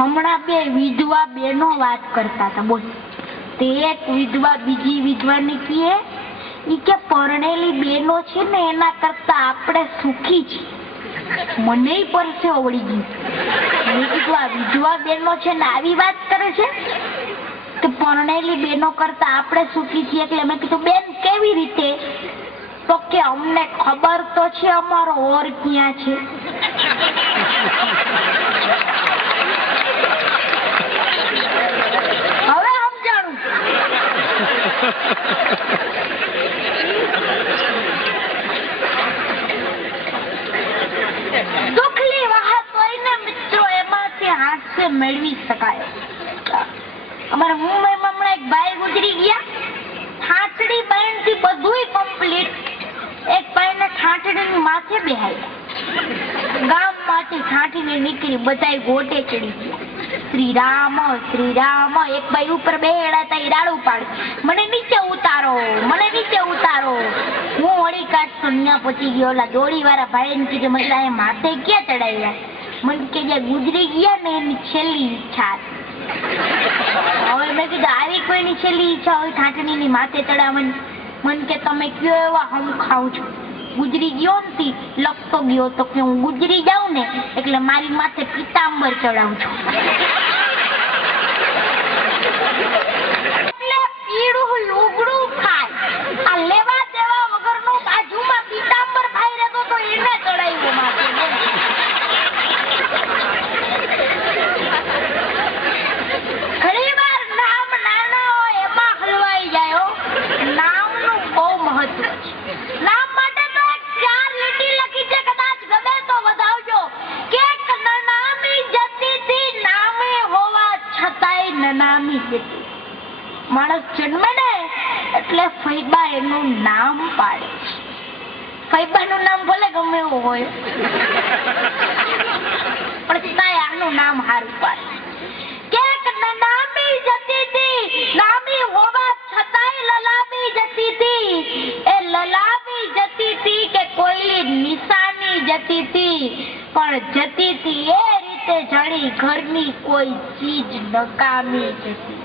હમણાં બે વિધવા બેનો વાત કરતા હતા. બોલ, તે એક વિધવા બીજી વિધવાને કહે ઈ કે પરણેલી બેનો છે ને એના કરતા આપણે સુખી છીએ. મને પરસેવો વળી ગયું. મેં કીધું આ વિધવા બેનો છે ને આવી વાત કરે છે કે પરણેલી બેનો કરતા આપણે સુખી છીએ. એટલે મેં કીધું બેન કેવી રીતે? તો કે અમને ખબર તો છે અમારો ઓર ક્યાં છે. હવે સમજાણું. દુઃખની વાત હોય ને મિત્રો એમાંથી હાસ્ય મેળવી શકાય. અમારા મુંબઈમાં હમણાં એક ભાઈ ગુજરી ગયા. ઠાઠડી બહેન થી બધું કમ્પ્લીટ. એક ભાઈને ઠાઠડીની માથે બેહાડ્યા. ગામમાંથી ઠાઠડી નીકળી બધા ગોટે ચડી ગયા. શ્રી રામ શ્રી રામ. એક ભાઈ ઉપર બેહેડા હતા એ રાડું પાડે, મને નીચે ઉતારો, મને નીચે ઉતારો. હું વળી કાઢતો ત્યાં પહોંચી ગયો. ઓલા દોડી વાળા ભાઈ ને કીધું મતલબ એ માથે ક્યાં ચડાવ્યા? મને કે જે ગુજરી ગયા ને એની છેલ્લી ઈચ્છા હતી. હવે મેં કીધું આવી કોઈની છેલ્લી ઈચ્છા હોય ઠાઠડીની માથે ચડાવવાની? મને કે તમે કયો એવા હું ખાઉં છું. ગુજરી ગયો ને લખતો ગયો તો કે હું ગુજરી જાઉં ને એટલે મારી માથે પીતાંબર ચડાવું છું. એટલે પીળું લુગડું ખાય. આ લેવા દેવા વગરનો બાજુમાં પીતાંબર ખાઈ રહેતો તો એને ચડાવ્યો માથે. ઘણી વાર નામ નાના હોય એમાં હલવાઈ જાય. નામનું બહુ મહત્વ છે. નામ માટે તો 4 લીટી લખી છે, કદાચ ગમે તો વધાવજો. કે નનામી જતી થી નામે હોવા છતાંય નનામી જતી. માણસ જન્મે ને એટલે ફૈબા એનું નામ પાડે. ફૈબાનું નામ ભલે ગમે એવું હોય પણ છતાંય આનું નામ હારું પાડે. કે નનામી જતી થી, નામી હોવા છતાંય લલામી જતી થી. એ લલામી જતી થી કે કોઈ નિશાની જતી થી, પણ જતી થી એ રીતે જાણી ઘરની કોઈ ચીજ નકામી જતી.